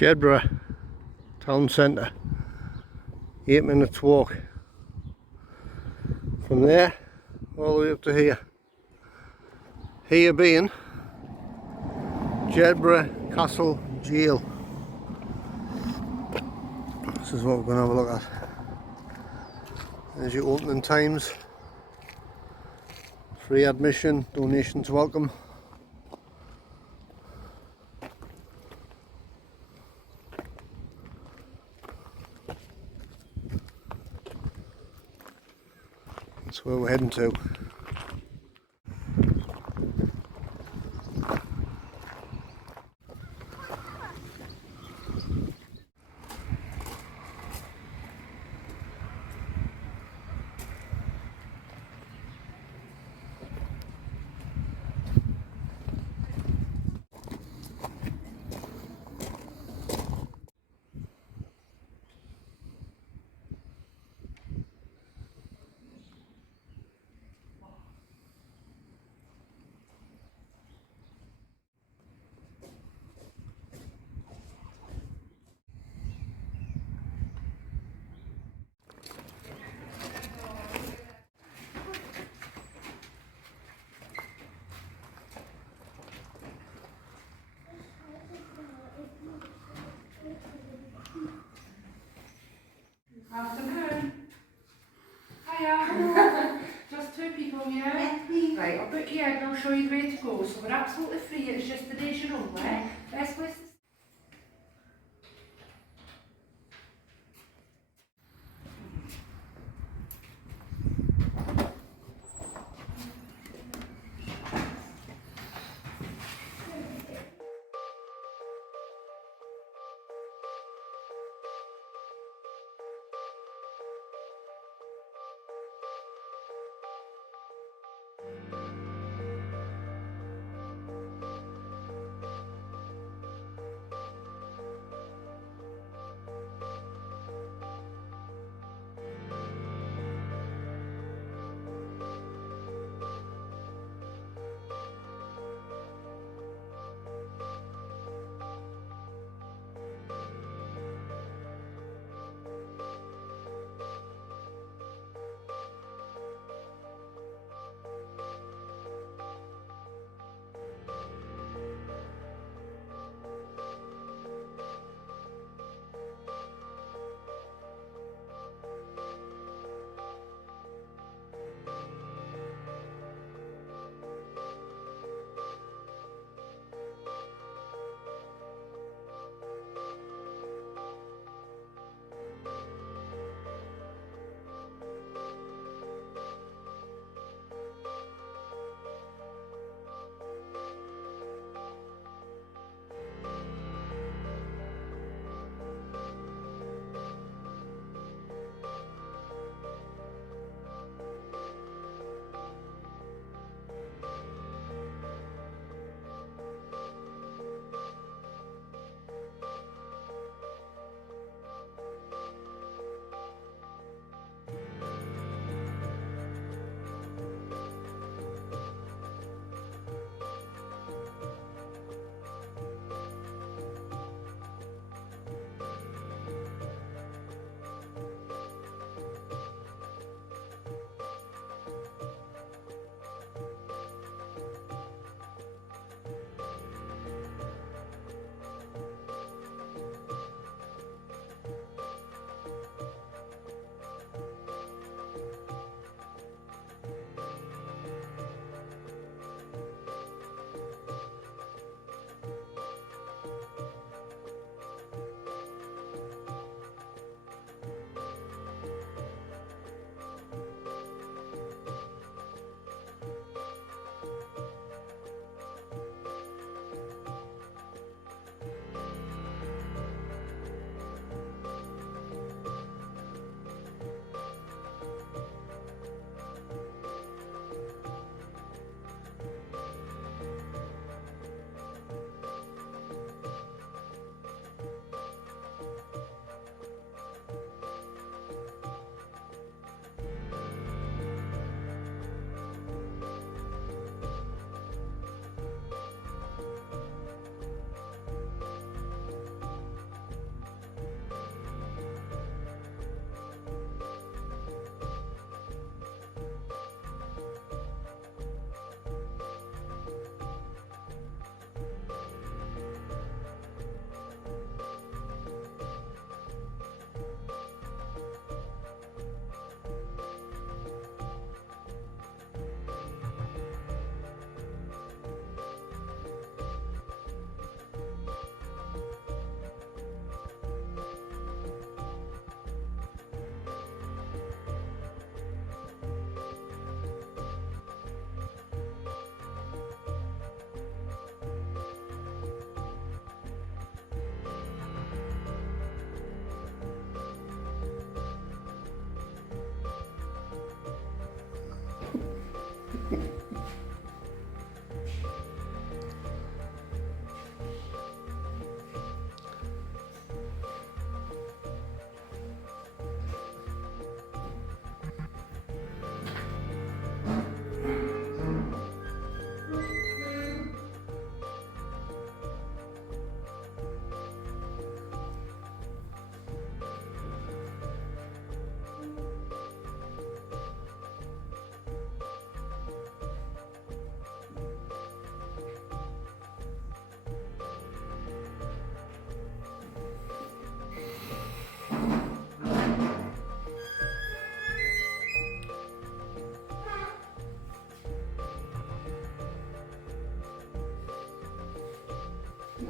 Jedburgh town centre, 8 minutes walk from there all the way up to here. Here being Jedburgh Castle Jail. This is what we're going to have a look at. There's your opening times, free admission, donations welcome. That's where we're heading to. Afternoon. Hiya. Just two people here. Right, I'll book you in and I'll show you where to go. So we're absolutely free, it's just the days you're only. Best place to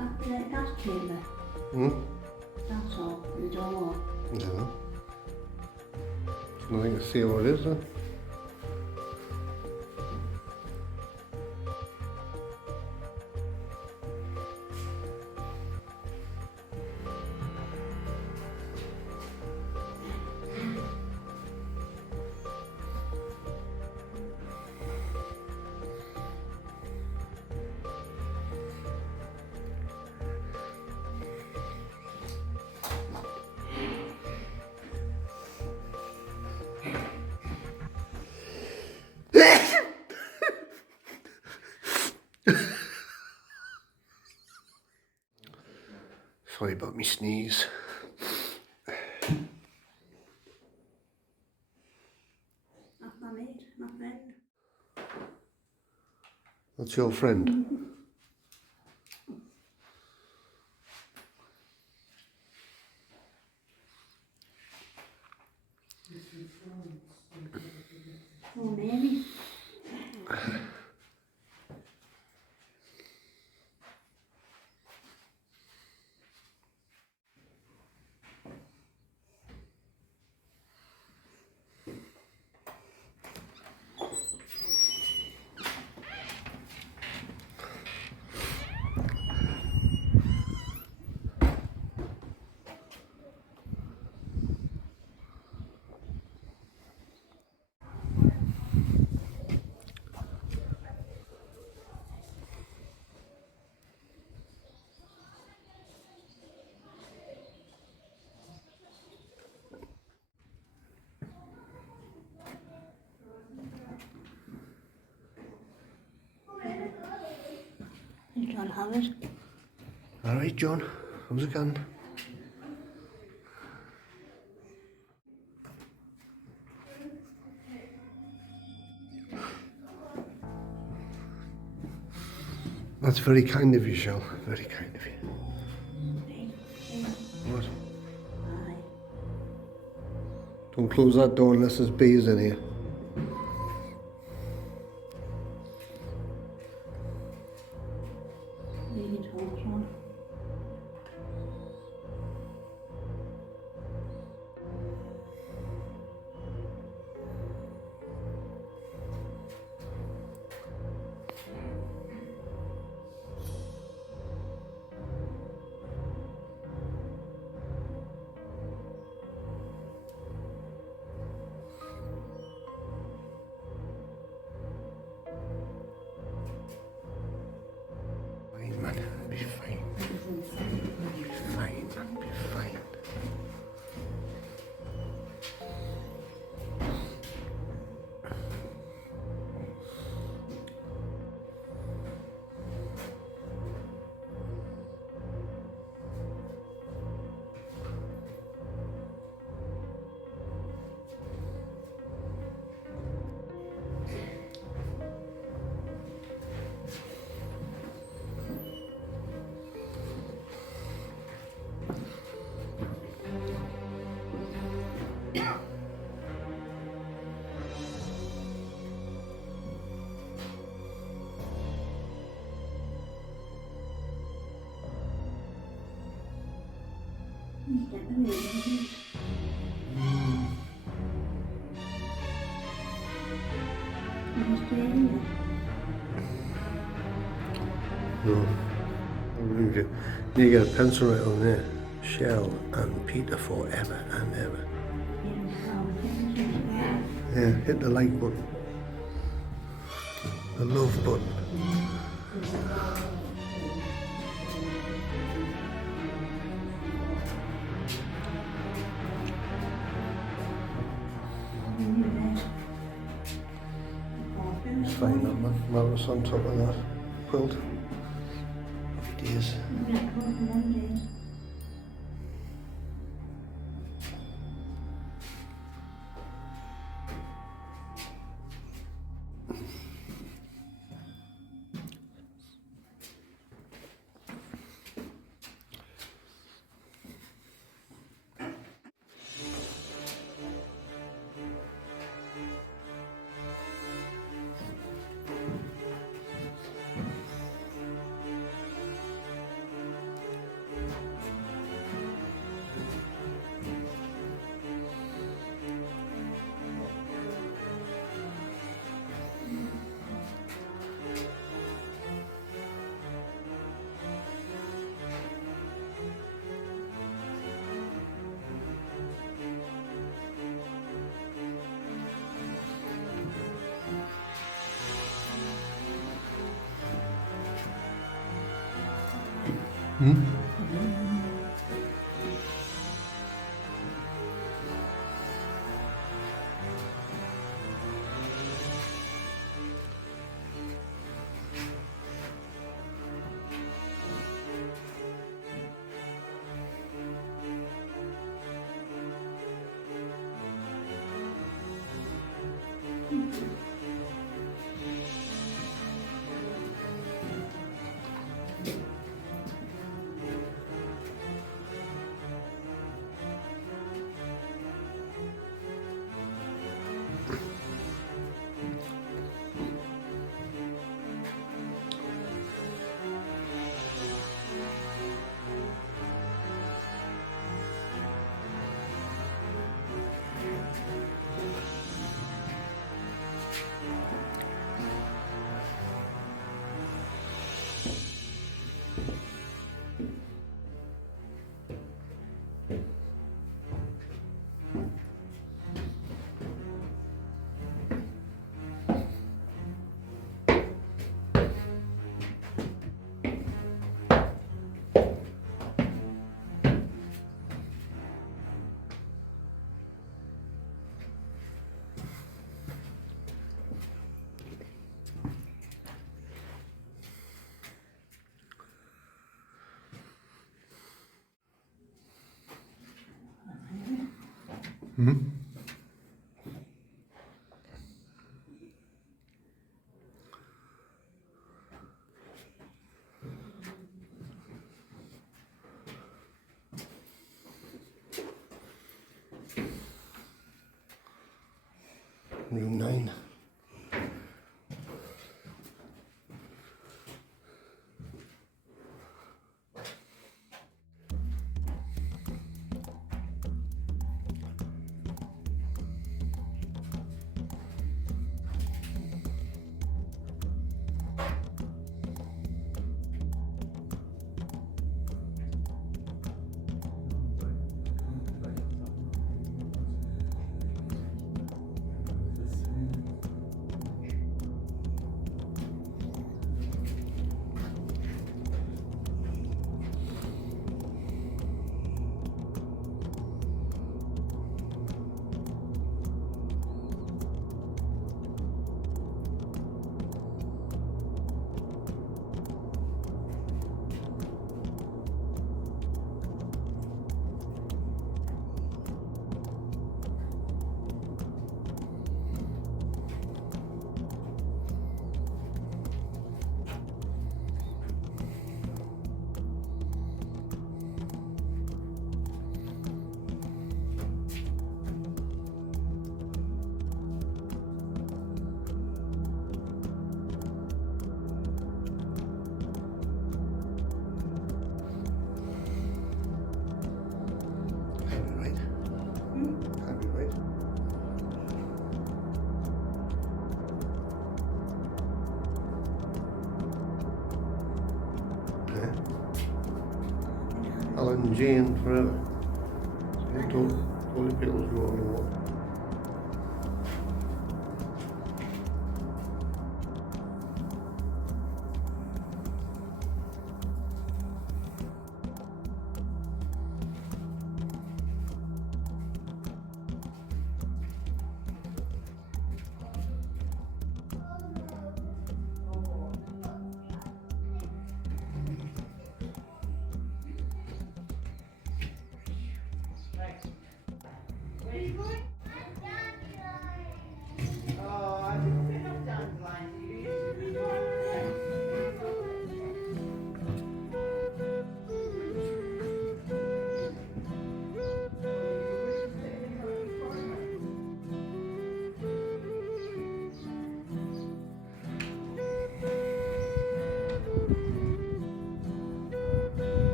after that gas chamber. Hmm? That's all. The door. I don't know. Nothing to see what it is then. Sorry about me sneeze. That's my mate, my friend. That's your friend? Oh, Mary. You can't have it. Alright, John. How's it going? That's very kind of you, Shell. Very kind of you. What? Aye. Don't close that door unless there's bees in here. Leave it home, John. Fine, man. Be fine. Be fine, man. Be fine. You get the name, didn't you? You stay in there. No. You get a pencil right on there. Shell and Peter forever and ever. Yeah, hit the like button. The love button. It's fine, that man. That was on top of that quilt. Happy days. Hmm? Hmm? Room 9. Can't be right. Can't be right. Yeah. Alan Jane forever. Yeah, totally pills go on the wall.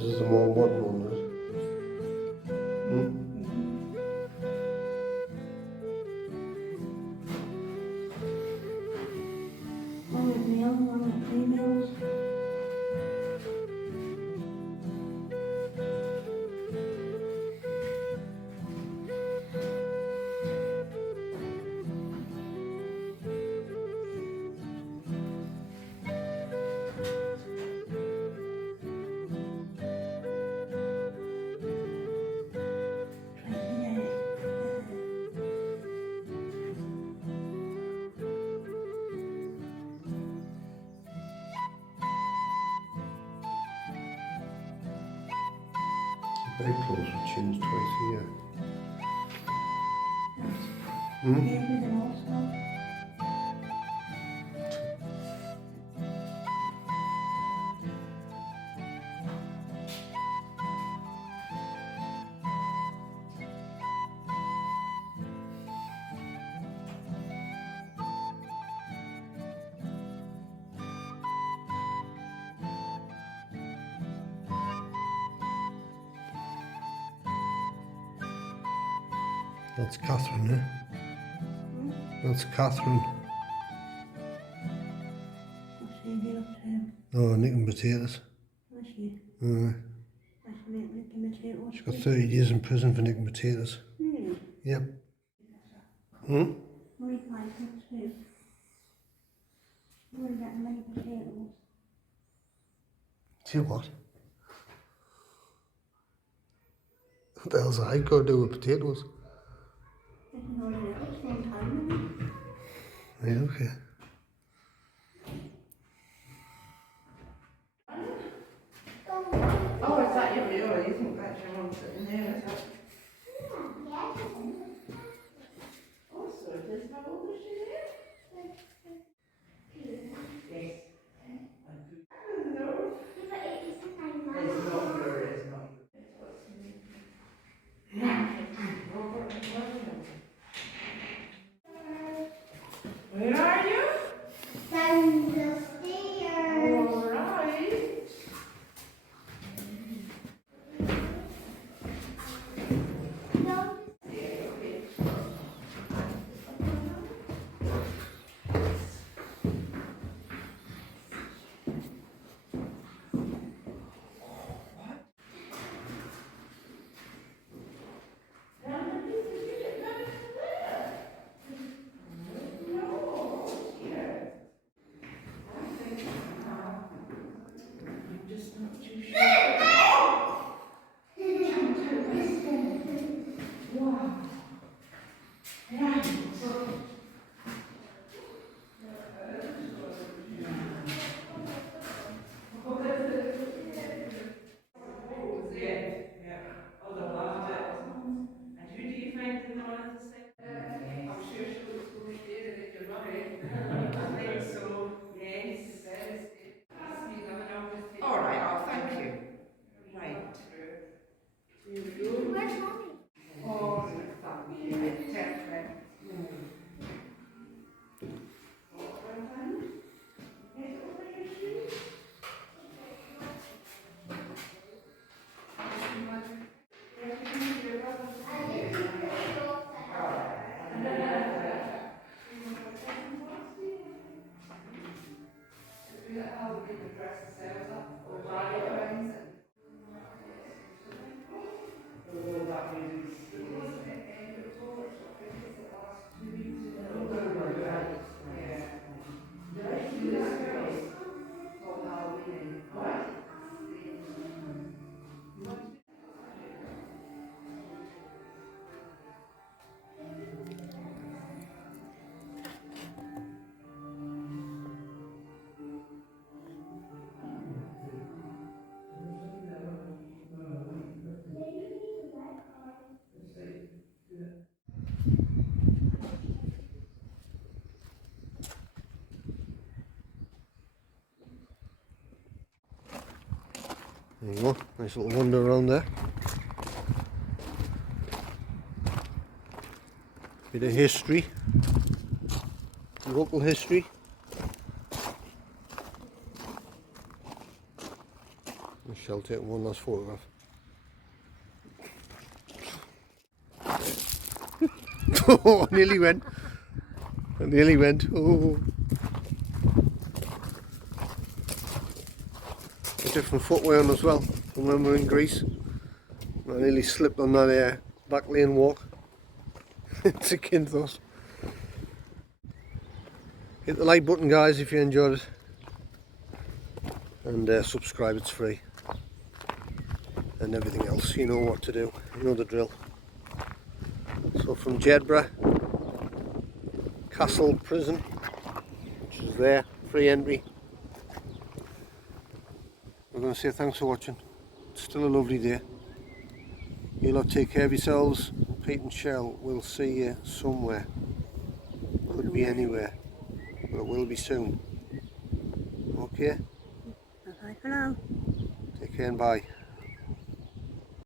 This is the more modern one, is it? Hmm? One with males, one with females. Very close with chins twice a year. Gave Hmm? me them also. That's Catherine, eh? That's Catherine. What's she get up to? Oh, nicking potatoes. What's she? Uh, What's she making potatoes? she's got 30 years in prison for nicking potatoes. Really? Yep. Hmm? What do you like to do? What do you got to make potatoes? See what? What the hell's I got to do with potatoes? This is already a long time, Right, okay. Oh, is that your mirror? You think that's your mum sitting there? Is that... Oh, so it is. How old is she there? Yes. No. It's not her, it's not Where are you? Down the stairs. All right. No. Just not too sure. Wow. Right. And who do you find in the one at the same? I'm sure she looks more scared than your mummy. I think so. Yes. All right. Oh, thank you. Right. Here we go. Where's mommy? Oh, thank you. Perfect. There you go. Nice little wander around there. Bit of history. Local history. Michelle taking one last photograph. Oh, I nearly went. I nearly went. Oh. A different footwear on as well from when we were in Greece. I nearly slipped on that back lane walk to Kinthos. Hit the like button, guys, if you enjoyed it, and subscribe, it's free, and everything else, you know what to do, you know the drill. So from Jedburgh Castle Prison, which is there, free entry, we're going to say thanks for watching. It's still a lovely day. You lot take care of yourselves. Pete and Shell will see you somewhere. Could be anywhere, but it will be soon. Okay? Bye for now. Take care and bye.